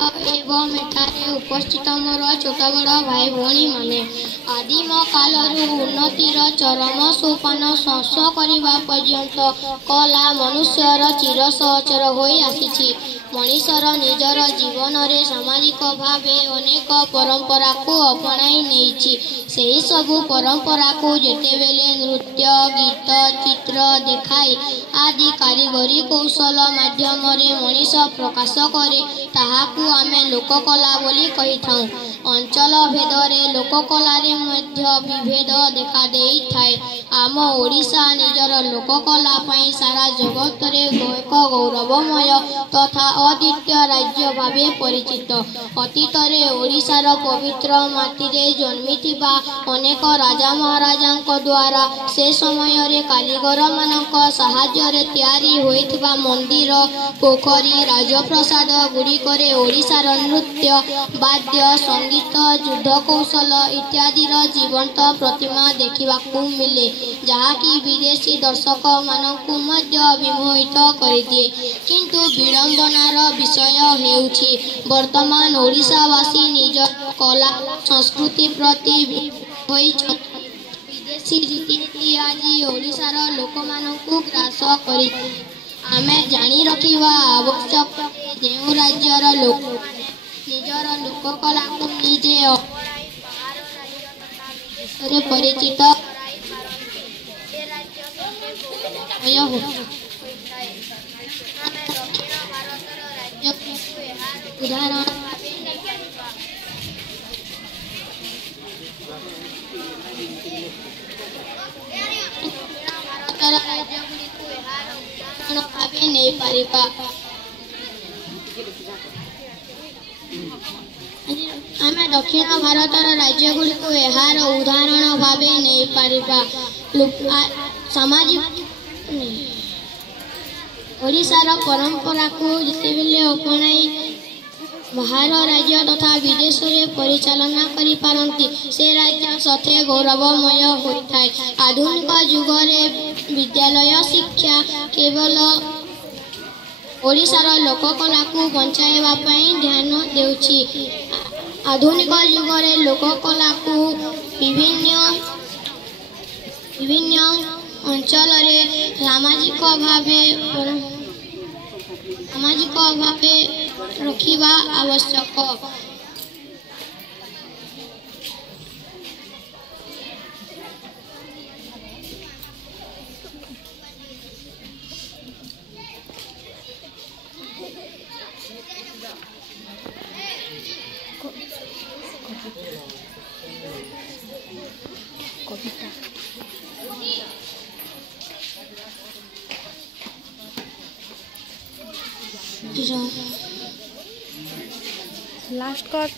एवं एठारे उपस्थित मोर छोट बड़ भाई भौणी माने आदिम कालरू उन्नतिर चरम सोपान स्पर्श करने पर्यंत कला मनुष्यर चिर सहचर होई आसीछि। मनीषर निजर जीवन रे सामाजिक भावे अनेक परंपरा को अपनाई नेइछि। सेही सबु परंपरा को जेतेबेले नृत्य गीत चित्र देखाई आदि कारीगरी कौशल माध्यम रे मनीष प्रकाश करे ताहाकू आमे लोककला बोली कहिथाउ। अंचल भेदरे लोककलारे मध्य विभेद देखा देई थाए। आम ओडिशा निजर लोककला पई सारा जगत रे एक गौरवमय तथा अद्वितीय राज्य भावे परिचित। अतीत रे ओडिशार पवित्र माटी रे जन्मिथिबा अनेक राजा महाराजांक द्वारा से समय रे कारीगर मानक सहाय्य रे तैयारी होइथिबा मंदिर पोखरी राजप्रसाद गुड़िकरे ओडिशार नृत्य वाद्य संगीत युद्ध कौशल इत्यादि जीवंत प्रतिमा देखा मिले जहाँकि विदेशी दर्शक मानकु मध्य विमोहित करदिए। किंतु विडंबनार विषय हेउछि वर्तमान ओडिशावासी निज कला संस्कृति प्रति विदेशी रीतिनीति आज ओडिशार लोकमानंकु ग्रास करि आमे जानी रखिबा आवश्यक जेउ राज्यर लोक निजर लोककला को निजे परिचित उदाहरण भावे नहीं पारिबा। आमे दक्षिण भारतर राज्य गुड़िक यार उदाहरण भावे नहीं पारिबा। सामाजिक ओडिशार परंपरा को जितेबेले अपनाई बाहर राज्य तथा विदेश में परिचालना करि पारंती से राज्य सथे गौरवमय होता है। आधुनिक युग रे विद्यालय शिक्षा केवल ओडिशार लोककला को बंचाइबा पई ध्यान देउछि। आधुनिक युग रे लोककला को विभिन्न अंचल रे सामाजिक भावे रखिबा आवश्यक। लास्ट कर